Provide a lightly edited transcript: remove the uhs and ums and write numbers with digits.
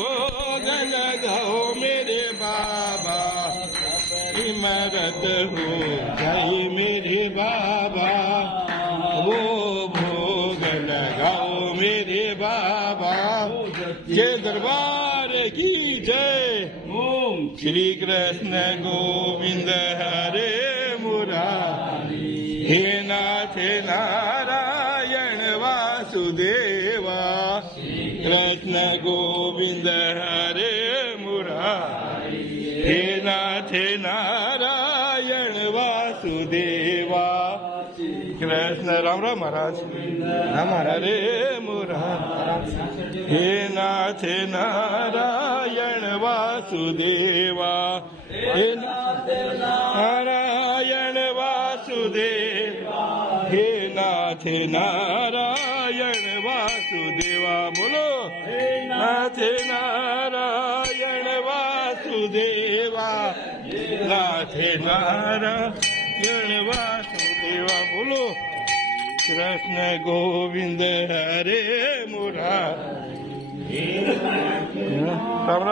भोग लगाओ मेरे बाबा, इमरत हो जाए मेरे बाबा, वो भोग लगाओ मेरे बाबा। जय दरबार की जय। ओम श्री कृष्ण गोविंद हरे मुरारी, हे नाथ नारायण वासुदेवा, कृष्ण गोविंद हरे मुरारी, हे नाथ नारायण वासुदेवा। कृष्ण राम राम महाराज, राम हरे मुरारी, हे नाथ नारायण वासुदेवा, हे नाथ नारायण वासुदेवा, हे नाथ नारायण वासुदेवा। बोलो नाथ नारायण वासुदेवा, नाथ नारायण वासुदेवा। बोलो कृष्ण गोविंद हरे मुरारी। राम राम।